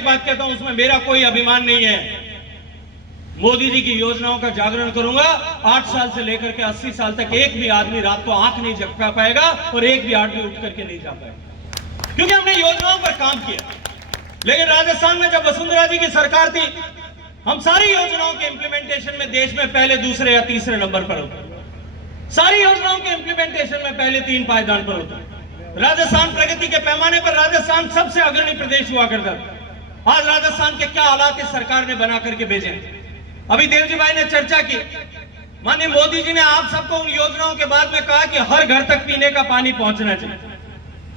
एक बात कहता हूं, उसमें मेरा कोई अभिमान नहीं है। मोदी जी की योजनाओं का जागरण करूंगा। 8 साल से लेकर के 80 साल तक एक भी आदमी रात को आंख नहीं झपका पाएगा और एक भी आदमी उठ करके नहीं जा पाएगा, क्योंकि हमने योजनाओं पर काम किया। लेकिन राजस्थान में जब वसुंधरा जी की सरकार थी, हम सारी योजनाओं के इंप्लीमेंटेशन में देश में पहले, दूसरे या तीसरे नंबर पर होते। सारी योजनाओं के इंप्लीमेंटेशन में पहले 3 पायदान पर होते। राजस्थान प्रगति के पैमाने पर राजस्थान सबसे अग्रणी प्रदेश हुआ करता था। आज राजस्थान के क्या हालात इस सरकार ने बना करके भेजे। अभी देवजी भाई ने चर्चा की, माननीय मोदी जी ने आप सबको उन योजनाओं के बाद में कहा कि हर घर तक पीने का पानी पहुंचना चाहिए।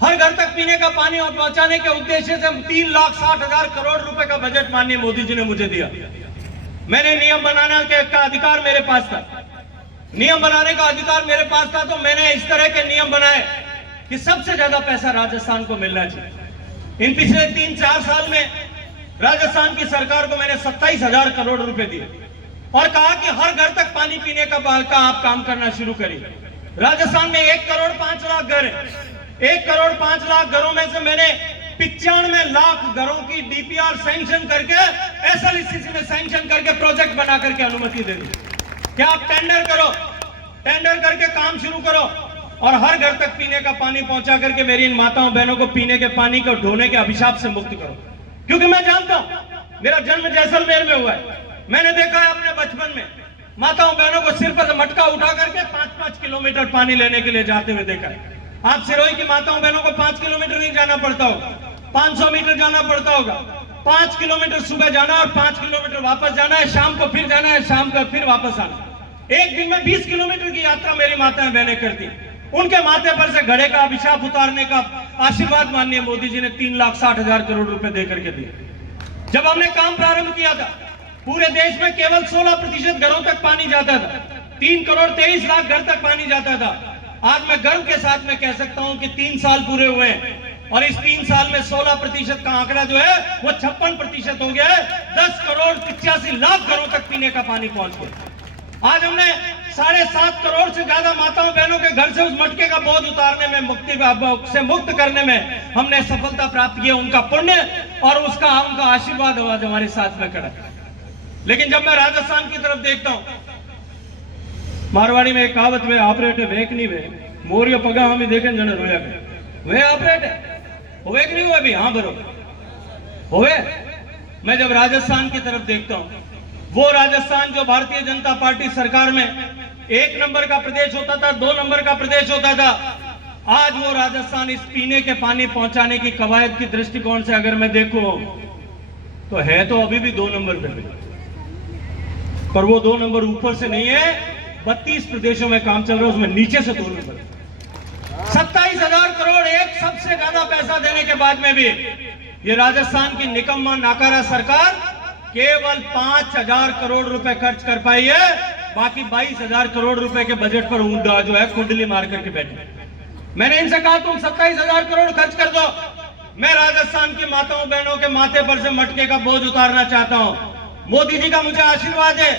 हर घर तक पीने का पानी और पहुंचाने के उद्देश्य से 3,60,000 करोड़ रुपए का बजट माननीय मोदी जी ने मुझे दिया। मैंने नियम बनाने का अधिकार मेरे पास था, नियम बनाने का अधिकार मेरे पास था, तो मैंने इस तरह के नियम बनाए कि सबसे ज्यादा पैसा राजस्थान को मिलना चाहिए। इन पिछले 3-4 साल में राजस्थान की सरकार को मैंने 27,000 करोड़ रुपए दिए और कहा कि हर घर तक पानी पीने का आप काम करना शुरू करिए। राजस्थान में 1 करोड़ 5 लाख घर है। 1 करोड़ 5 लाख घरों में से मैंने 95 लाख घरों की डीपीआर सैंक्शन करके, एसएलसीसी में सैंक्शन करके प्रोजेक्ट बना करके अनुमति दे दी। क्या आप टेंडर करो, टेंडर करके काम शुरू करो और हर घर तक पीने का पानी पहुंचा करके मेरी इन माताओं बहनों को पीने के पानी को ढोने के अभिशाप से मुक्त करो। क्योंकि मैं जानता हूं, मेरा जन्म जैसलमेर में हुआ है। मैंने देखा है अपने बचपन में माताओं बहनों को सिर पर मटका उठा करके 5-5 किलोमीटर पानी लेने के लिए जाते हुए देखा है। आप सिरोही की माताओं बहनों को 5 किलोमीटर नहीं जाना पड़ता होगा, 500 मीटर जाना पड़ता होगा। 5 किलोमीटर सुबह जाना और 5 किलोमीटर वापस जाना है, शाम को फिर जाना है, शाम का फिर वापस आना। एक दिन में 20 किलोमीटर की यात्रा मेरी माताएं बहनें करती। उनके माथे पर से घड़े का अभिशाप उतारने का आशीर्वाद माननीय मोदी जी ने 3,60,000 करोड़ रुपए देकर के दिए। जब हमने काम प्रारंभ किया था, पूरे देश में केवल 16% घरों तक पानी जाता था। 3 करोड़ 23 लाख घर तक पानी जाता था। आज मैं गर्व के साथ में कह सकता हूं कि 3 साल पूरे हुए हैं और इस 3 साल में 16% का आंकड़ा जो है वो 56% हो गया है। 10 करोड़ 85 लाख घरों तक पीने का पानी पहुंच गया। आज हमने 7.5 करोड़ से ज्यादा माताओं बहनों के घर से उस मटके का बोझ उतारने में, मुक्त करने में हमने सफलता प्राप्त की। उनका पुण्य और उनका आशीर्वाद आज हमारे साथ में खड़ा है। लेकिन जब मैं राजस्थान की तरफ देखता हूं, मारवाड़ी में एक कहावत वे ऑपरेट है वेक नहीं वे मोरियो पगा हमें देखें जन रोया वे ऑपरेट है वेक नहीं हुआ भी, हाँ बरोबर होवे। मैं जब राजस्थान की तरफ देखता हूं, वो राजस्थान जो भारतीय जनता पार्टी सरकार में 1 नंबर का प्रदेश होता था, 2 नंबर का प्रदेश होता था, आज वो राजस्थान इस पीने के पानी पहुंचाने की कवायद की दृष्टिकोण से अगर मैं देखूं तो है तो अभी भी 2 नंबर पे, पर वो 2 नंबर ऊपर से नहीं है। 32 प्रदेशों में काम चल रहा है, उसमें नीचे से 2 नंबर। 27,000 करोड़ एक सबसे ज्यादा पैसा देने के बाद में भी ये राजस्थान की निकम्मा नाकारा सरकार केवल 5,000 करोड़ रुपए खर्च कर पाई है। बाकी 22,000 करोड़ रुपए के बजट पर ऊंडा जो है कुंडली मार करके बैठे। मैंने इनसे कहा तुम 27,000 करोड़ खर्च कर दो, मैं राजस्थान की माताओं बहनों के माथे पर से मटके का बोझ उतारना चाहता हूं। मोदी जी का मुझे आशीर्वाद है,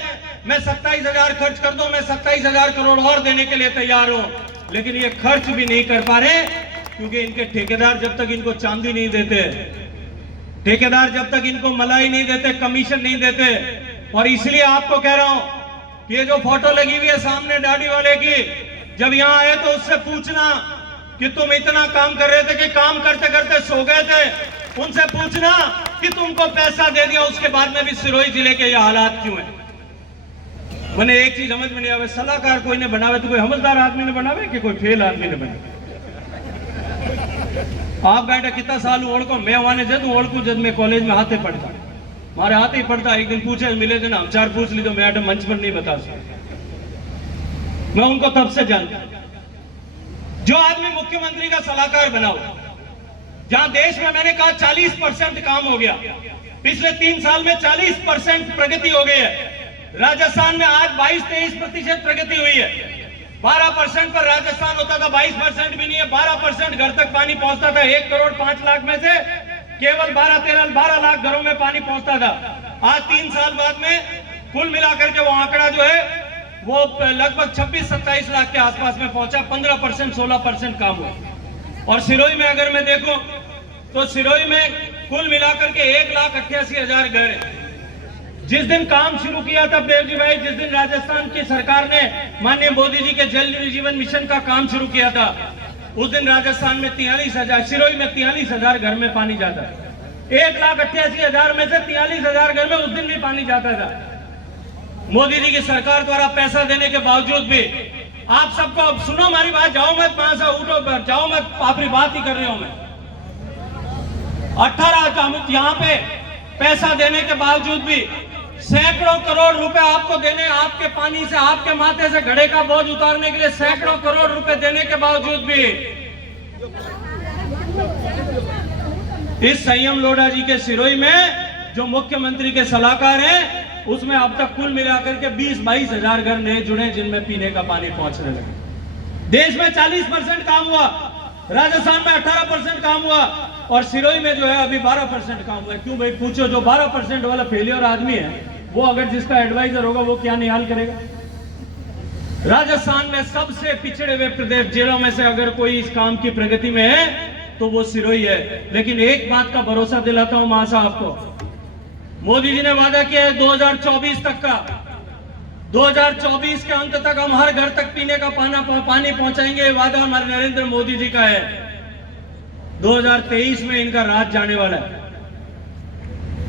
मैं 27,000 खर्च कर दूं, मैं 27,000 करोड़ और देने के लिए तैयार हूं। लेकिन ये खर्च भी नहीं कर पा रहे क्योंकि इनके ठेकेदार जब तक इनको चांदी नहीं देते, ठेकेदार जब तक इनको मलाई नहीं देते, कमीशन नहीं देते। और इसलिए आपको कह रहा हूं कि ये जो फोटो लगी हुई है सामने दाढ़ी वाले की, जब यहां आए तो उससे पूछना कि तुम इतना काम कर रहे थे कि काम करते करते सो गए थे। उनसे पूछना कि तुमको पैसा दे दिया उसके बाद में भी सिरोही जिले के ये हालात क्यों है। मैंने एक चीज समझ में नहीं आवे, सलाहकार कोई ने बनावे तो कोई समझदार आदमी ने बनावे कि कोई फेल आदमी ने बनावे। आप बैठे कितना साल ओढ़को, मैं वहां जद ओढ़कू जब मैं कॉलेज में हाथे पढ़ता, मारे हाथे ही पढ़ता। एक दिन पूछे मिले थे ना, हम 4 पूछ ली तो मैं मंच पर नहीं बता सकता। मैं उनको तब से जानता। जो आदमी मुख्यमंत्री का सलाहकार बनाओ, जहां देश में मैंने कहा 40% काम हो गया, पिछले 3 साल में 40% प्रगति हो गई है। राजस्थान में आज 22-23% प्रगति हुई है। 12% पर राजस्थान होता था, 22% भी नहीं है, 12% घर तक पानी पहुंचता था। 1 करोड़ 5 लाख में से केवल 12 लाख घरों में पानी पहुंचता था। आज 3 साल बाद में कुल मिलाकर के वो आंकड़ा जो है वो लगभग 26-27 लाख के आसपास में पहुंचा। 15% 16% काम हुआ। और सिरोही में अगर मैं देखूं तो सिरोही में कुल मिलाकर के 1,88,000 घर है। जिस दिन काम शुरू किया था देवजी भाई, जिस दिन राजस्थान की सरकार ने माननीय मोदी जी के जल जीवन मिशन का काम शुरू किया था, उस दिन राजस्थान में 43,000, सिरोही में 43,000 घर में पानी जाता था। 1,88,000 में से 43,000 घर में उस दिन भी पानी जाता था। मोदी जी की सरकार द्वारा पैसा देने के बावजूद भी आप सबको, अब सुनो हमारी बात, जाओ मत वहां से, उठो जाओ मत, आपकी बात ही कर रही हूं मैं। 18 यहां पे पैसा देने के बावजूद भी सैकड़ों करोड़ रुपए आपको देने, आपके पानी से, आपके माथे से घड़े का बोझ उतारने के लिए सैकड़ों करोड़ रुपए देने के बावजूद भी इस संयम लोढ़ा जी के सिरोही में जो मुख्यमंत्री के सलाहकार हैं, उसमें अब तक कुल मिलाकर के 20-22 हजार घर नए जुड़े जिनमें पीने का पानी पहुंचने लगे। देश में 40% काम हुआ, राजस्थान में 18% काम हुआ और सिरोही में जो है अभी 12% काम हुआ है। क्यों भाई पूछो, जो 12% वाला फेलियर आदमी है वो अगर जिसका एडवाइजर होगा वो क्या निहाल करेगा। राजस्थान में सबसे पिछड़े हुए प्रदेश जिलों में से अगर कोई इस काम की प्रगति में है तो वो सिरोही है। लेकिन एक बात का भरोसा दिलाता हूं महासाहब को, मोदी जी ने वादा किया है 2024 तक का, 2024 के अंत तक हम हर घर तक पीने का पानी पहुंचाएंगे। वादा हमारे नरेंद्र मोदी जी का है। 2023 में इनका राज जाने वाला है।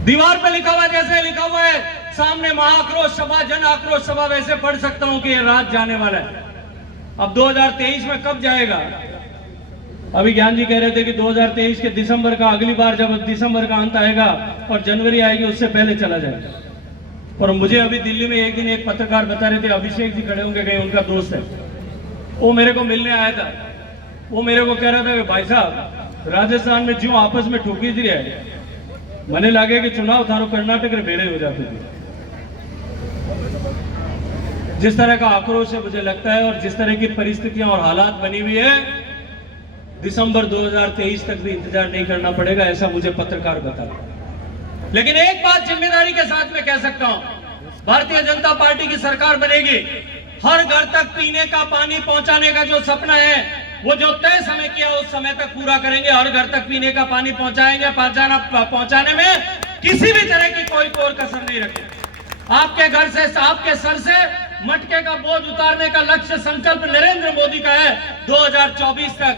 दीवार पे लिखा हुआ, जैसे लिखा हुआ है सामने महाआक्रोश सभा, जन आक्रोश सभा, वैसे पढ़ सकता हूं कि ये राज जाने वाला है। अब 2023 में कब जाएगा? अभी ज्ञान जी कह रहे थे कि 2023 के दिसंबर का, अगली बार जब दिसंबर का अंत आएगा और जनवरी आएगी उससे पहले चला जाएगा। और मुझे अभी दिल्ली में एक दिन एक पत्रकार बता रहे थे, अभिषेक जी खड़े होंगे, कहीं उनका दोस्त है, वो मेरे को मिलने आया था। वो मेरे को कह रहा था कि भाई साहब राजस्थान में जो आपस में ठोकी थी है, मैंने लगे कि चुनाव थारो कर्नाटक रे भेड़े हो जाते थे। जिस तरह का आक्रोश है मुझे लगता है और जिस तरह की परिस्थितियां और हालात बनी हुई है, दिसंबर 2023 तक भी इंतजार नहीं करना पड़ेगा, ऐसा मुझे पत्रकार बता। लेकिन एक बात जिम्मेदारी के साथ में कह सकता हूं, भारतीय जनता पार्टी की सरकार बनेगी, हर घर तक पीने का पानी पहुंचाने का जो सपना है वो जो तय समय किया उस समय तक पूरा करेंगे। हर घर तक पीने का पानी पहुंचाएंगे, पहुंचाने में किसी भी तरह की कोई कोर कसर नहीं रखेंगे। आपके घर से, आपके सर से मटके का बोझ उतारने का लक्ष्य, संकल्प नरेंद्र मोदी का है। 2024 तक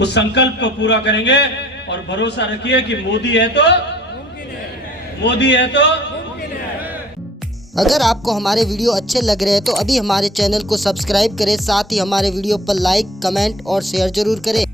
उस संकल्प को पूरा करेंगे और भरोसा रखिए कि मोदी है तो अगर आपको हमारे वीडियो अच्छे लग रहे हैं तो अभी हमारे चैनल को सब्सक्राइब करें, साथ ही हमारे वीडियो पर लाइक, कमेंट और शेयर जरूर करें।